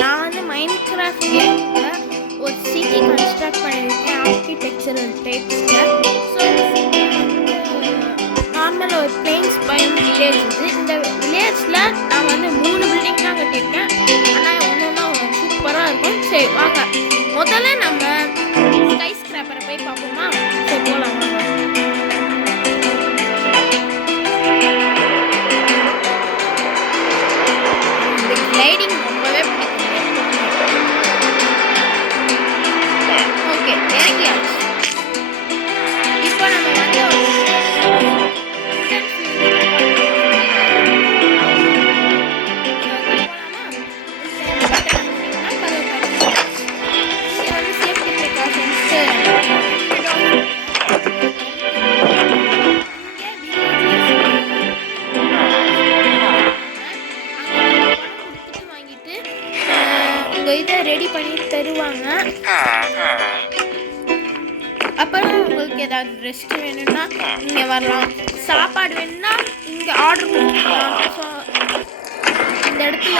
நான் வந்து மைன்கிராஃப்ட் கேமில் ஒரு சிட்டி கன்ஸ்ட்ரக்ட் பண்ணியிருக்கேன் ஆர்கிடெக்சரல் டைப்ஸில். ஸோ நார்மல் ஒரு பிளெயின்ஸ் பயம் வில்லேஜ் இது. இந்த வில்லேஜில் நான் வந்து 3 பில்டிங் தான் கட்டியிருக்கேன். ஆனால் ஒன்று ஒன்றும் சூப்பராக இருக்கும். சரி வாங்க, முதல்ல நம்ம ஸ்கை ஸ்கிராப்பரை போய் பார்ப்போமா? சரி போகலாம் வாங்க. லைடிங் ரொம்பவே பிடிக்கும். ஓகே, இறங்கியாச்சு. இப்போ நம்ம வந்து இதை ரெடி பண்ணி தருவாங்க. அப்புறம் உங்களுக்கு ஏதாவது ரெஸ்ட் வேணும்னா இங்கே வரலாம். சாப்பாடு வேணும்னா இங்கே ஆர்டர் பண்ணிக்கலாம். ஸோ இந்த இடத்துல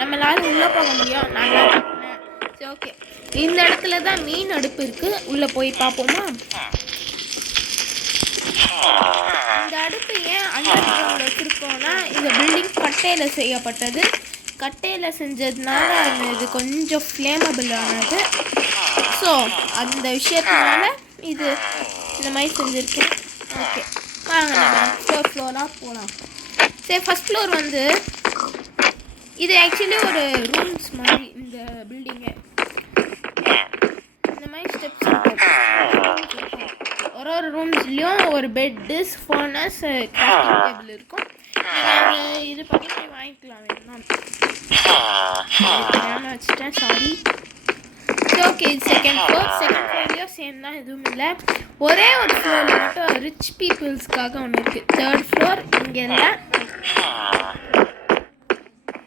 நம்மளால உள்ளே போக முடியும். நல்லா சரி ஓகே, இந்த இடத்துல தான் மீன் அடுப்பு இருக்குது. உள்ளே போய் பார்ப்போமா? இந்த அடுப்பு ஏன் அண்டர் கிரவுண்ட் வச்சுருக்கோன்னா, இந்த பில்டிங் கட்டையில் செய்யப்பட்டது. கட்டையில் செஞ்சதுனால இது கொஞ்சம் ஃப்ளேமபிள் ஆனது. ஸோ அந்த விஷயத்தினால இது இந்த மாதிரி செஞ்சுருக்கேன். ஓகே வாங்க நம்ம ஃப்ளோராக போகலாம். சரி, ஃபஸ்ட் ஃப்ளோர் வந்து இது ஆக்சுவலி ஒரு ரூம்ஸ் மாதிரி. இந்த பில்டிங்கு இந்த மாதிரி ஸ்டெப்ஸ் இருக்கும். ஒரு ரூம்ஸ்லேயும் ஒரு பெட்டு, ஃபர்னஸ், கிராஃப்டிங் டேபிள் இருக்கும். நீங்கள் இது பண்ணி போய் வாங்கிக்கலாம் வேணும். தெரியாமல் வச்சுட்டேன், சாரி. ஓகே, இது செகண்ட் ஃப்ளோர்லேயும் சேம் தான், எதுவும் இல்லை. ஒரே ஒரு ஃப்ளோரில் மட்டும் ரிச் பீப்புள்ஸ்க்காக ஒன்று இருக்குது. தேர்ட் ஃப்ளோர் இங்கே இல்லை.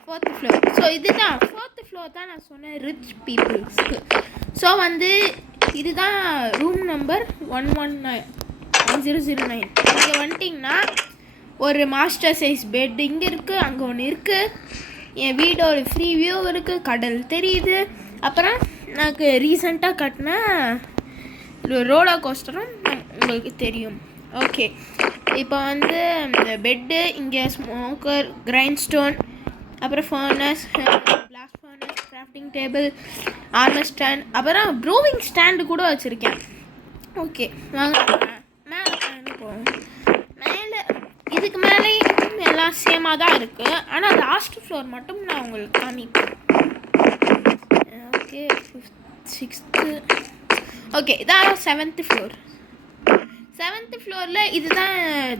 Fourth floor. ஸோ இதுதான் ஃபோர்த் ஃப்ளோர் தான் நான் சொன்னேன், ரிச் பீப்புள்ஸ்க்கு. ஸோ வந்து இதுதான் ரூம் நம்பர் 1009. இங்கே வந்துட்டிங்கன்னா ஒரு மாஸ்டர் சைஸ் பெட் இங்கே இருக்குது, அங்கே ஒன்று இருக்குது. என் வீடோட ஃப்ரீ வியூ இருக்குது, கடல் தெரியுது. அப்புறம் எனக்கு ரீசெண்டாக கட்டின ரோலர் கோஸ்டரும் உங்களுக்கு தெரியும். ஓகே, இப்போ வந்து இந்த பெட்டு, இங்கே ஸ்மோக்கர், கிரைண்ட் ஸ்டோன், அப்புறம் furnace, blast furnace, grafting table, armour stand, அப்புறம் ப்ரூவிங் ஸ்டாண்டு கூட வச்சுருக்கேன். ஓகே வாங்க மேலே போவோம். மேலே இதுக்கு மேலே எல்லாம் சேமாக தான் இருக்குது. ஆனால் லாஸ்ட் ஃப்ளோர் மட்டும் நான் உங்களுக்கு காமிப்பேன். Okay, 5th 6th. ஓகே, இதான் 7th ஃப்ளோர். 7th ஃப்ளோரில் இதுதான்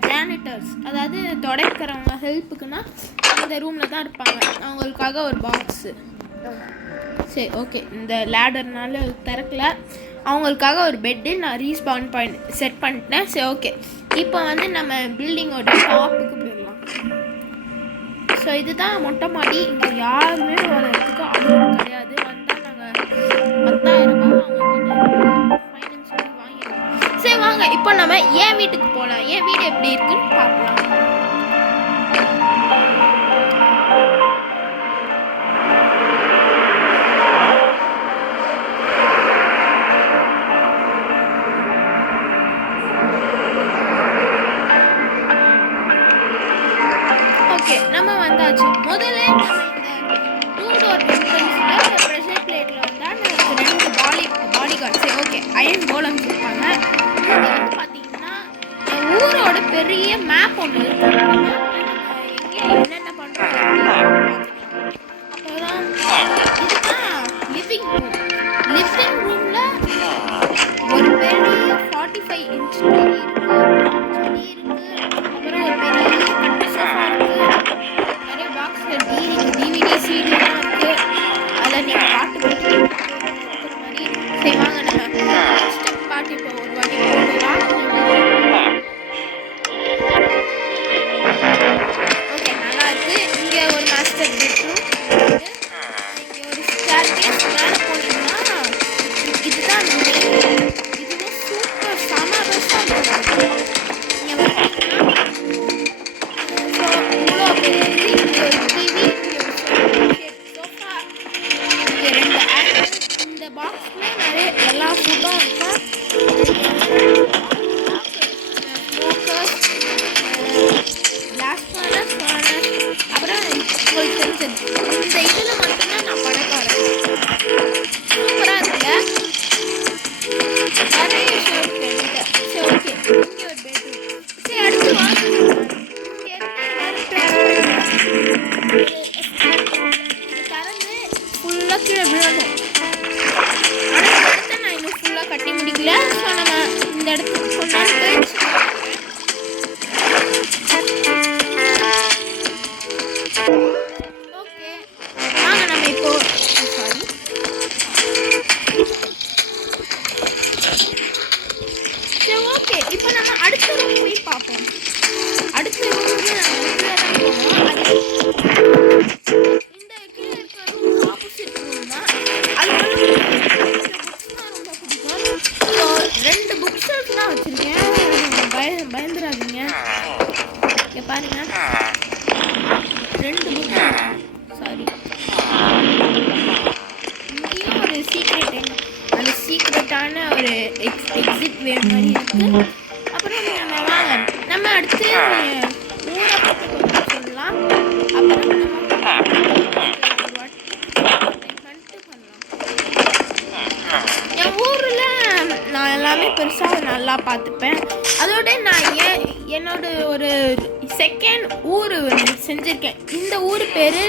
ஜானிட்டர்ஸ், அதாவது துடைக்கிறவங்க ஹெல்ப்புக்குன்னா இந்த ரூமில் தான் இருப்பாங்க. அவங்களுக்காக ஒரு பாக்ஸு. சரி ஓகே, இந்த லேடர்னால திறக்கல. அவங்களுக்காக ஒரு பெட்டு நான் ரீஸ்பான் பாயிண்ட் செட் பண்ணிட்டேன். சரி ஓகே, இப்போ வந்து நம்ம பில்டிங்கோட டாப்புக்கு போயிடலாம். ஸோ இதுதான் மொட்டை மாடி. இங்கே யாருமே வரதுக்கு அவ்வளோ கிடையாது. வந்தால் நாங்கள் 10,000 ரூபாய் அவங்க ஃபைனான்ஸ் சொல்லி வாங்கிடுவோம். சரி வாங்க, இப்போ நம்ம என் வீட்டுக்கு போகலாம். என் வீடு எப்படி இருக்குன்னு பார்க்கலாம். நம்ம வந்தாச்சு. முதல்ல நம்ம இந்த 2 டோர் என்ட்ரன்ஸில் ப்ரெஷர் பிளேட்டில் வந்தால் நமக்கு 2 பாடி கார்டு. சரி ஓகே, அயன் கோலம்ஸ் இருப்பாங்க. இது வந்து பார்த்தீங்கன்னா ஊரோட பெரிய மேப் ஒன்று இருக்கும். எங்கே என்னென்ன பண்ணுறோம் அப்போதான். இதுதான் லிவிங் ரூம். லிவிங் ரூமில் ஒரு பெரிய 45 inch டிவி இருக்குது. அப்புறம் ஒரு பெரிய கட்டு சோஃபா இருக்குது. நிறைய பாக்ஸில் டிவிடி சிடிலாம் இருக்குது. அதில் நீங்கள் பாட்டு போட்டு இருக்கிற மாதிரி. சரி வாங்க நம்ம ஸ்டெப் பாட்டு இப்போ ஒரு வாட்டி போடலாம். ஓகே, நல்லா இருக்குது. இங்கே ஒரு மாஸ்டர் பெட்ரூம், இங்கே ஒரு ஸ்டேர்கேஸ். மேலே போனீங்கன்னா இதுதான் மெயின். இதுவும் சூப்பர் செம பெஸ்ட்டாக இருக்குது. இங்கே பார்த்தீங்கன்னா ஸோ இவ்வளோ பெரிய இங்கே ஒரு டிவி, இங்கே ஒரு சோஃபா, கீழே விழணும். ஆனால் இந்த இடத்த நான் இன்னும் ஃபுல்லாக கட்டி முடிக்கல. ஸோ நம்ம இந்த இடத்துக்கு கொஞ்ச நேரம் கழிச்சு ஓகே வாங்க நம்ம இப்போ சாரி சரி ஓகே இப்போ நம்ம அடுத்த ரூம் போய் பார்ப்போம். அடுத்த ரூம் வந்து நம்ம கீழே தான் போனோம். அது இந்த கீழே இருக்கிற ரூம் ஆப்போசிட் ரூம் தான். அது வந்து புக்ஸ்லாம் ரொம்ப பிடிக்கும். ஸோ 2 புக் ஷெல்ஃப் தான் வச்சுருக்கேன். பயந்துடாதீங்க. இங்கே பாருங்க 2 புக் சாரி இங்கேயும் ஒரு சீக்ரெட் அந்த சீக்ரெட்டான ஒரு எக்ஸிட் வே மாதிரி இருக்குது. அப்புறம் நம்ம வாங்க நம்ம அடுத்து ஊரை பற்றி கொஞ்சம் சொல்லலாம். அப்புறம் என் ஊரில் நான் எல்லாமே பெருசாக நல்லா பார்த்துப்பேன். அதோட நான் என்னோட ஒரு செகண்ட் ஊர் செஞ்சுருக்கேன். இந்த ஊர் பேர்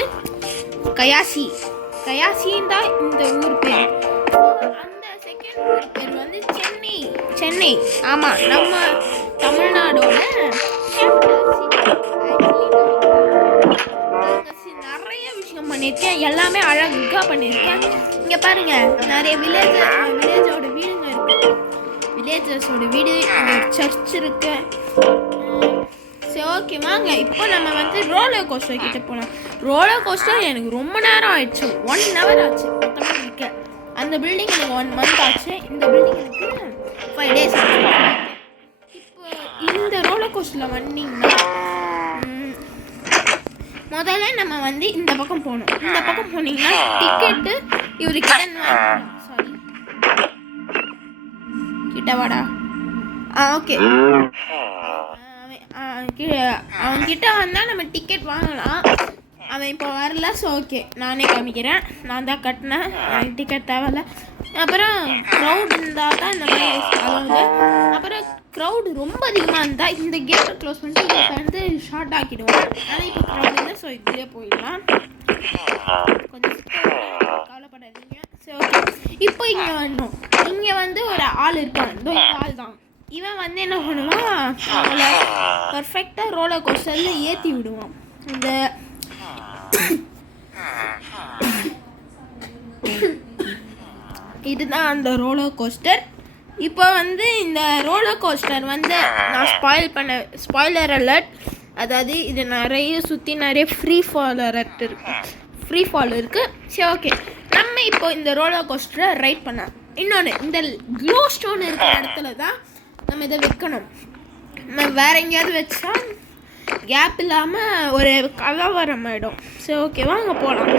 கயாசின்னு தான் இந்த ஊர் பேர். அந்த செகண்ட் ஊர் பேர் வந்து சென்னை. ஆமாம், நம்ம தமிழ்நாடோட நிறைய விஷயம் பண்ணியிருக்கேன். எல்லாமே அழகாக பண்ணியிருக்கேன். இங்கே பாருங்கள் நிறைய வில்லேஜோட வீடுங்க இருக்குது. வில்லேஜர்ஸோட வீடு, இங்கே சர்ச் இருக்கு. சரி ஓகே வாங்க இப்போ நம்ம வந்து ரோலர் கோஸ்டர் கிட்ட போகலாம். ரோலர் கோஸ்டர் எனக்கு ரொம்ப நேரம் ஆயிடுச்சு. 1 hour ஆச்சு மொத்தமாக இருக்க. அந்த பில்டிங் எனக்கு 1 month ஆச்சு. இந்த பில்டிங் எனக்கு 5 days ஆச்சு. இப்போ இந்த ரோலர் கோஸ்டரில் வந்தீங்கன்னா முதல்ல நம்ம வந்து இந்த பக்கம் போகணும். இந்த பக்கம் போனீங்கன்னா டிக்கெட்டு இவருக்கு சாரி கிட்டவாடா ஓகே அவன்கிட்ட வந்தால் நம்ம டிக்கெட் வாங்கலாம். அவன் இப்போ வரல. ஸோ ஓகே நானே காமிக்கிறேன். நான் தான் கட்டினேன், எனக்கு டிக்கெட் தேவையில்ல. அப்புறம் க்ரௌட் இருந்தால் தான் இந்த மாதிரி அதாவது அப்புறம் க்ரௌடு ரொம்ப அதிகமாக இருந்தால் இந்த கேட்டை க்ளோஸ் பண்ணிட்டு இதை வந்து ஷார்ட் ஆக்கிடுவோம். ஆனால் இப்போ க்ரௌட் இல்லை. ஸோ இதுலேயே போயிடலாம். கொஞ்சம் கவலைப்படாதீங்க. சரி ஓகே இப்போ இங்கே வரணும். இங்கே வந்து ஒரு ஆள் இருக்கான். இந்த ஆள் தான் இவன் வந்து என்ன பண்ணுவான், அவங்கள பர்ஃபெக்டாக ரோலர் கோஸ்டரில் ஏற்றி விடுவான். இந்த இதுதான் அந்த ரோலர் கோஸ்டர். இப்போ வந்து இந்த ரோலர் கோஸ்டர் வந்து நான் ஸ்பாய்லர் அலர்ட், அதாவது இது நிறைய சுற்றி நிறைய ஃப்ரீ ஃபால் இருக்குது. சரி ஓகே நம்ம இப்போ இந்த ரோலர் கோஸ்டரை ரைட் பண்ண இன்னொன்று இந்த க்ளோ ஸ்டோன் இருக்கிற இடத்துல தான் நம்ம இதை வைக்கணும். நம்ம வேறு எங்கேயாவது வச்சா கேப் இல்லாமல் ஒரு கலவரம் ஆகிடும். சரி ஓகே வாங்க போகலாம்.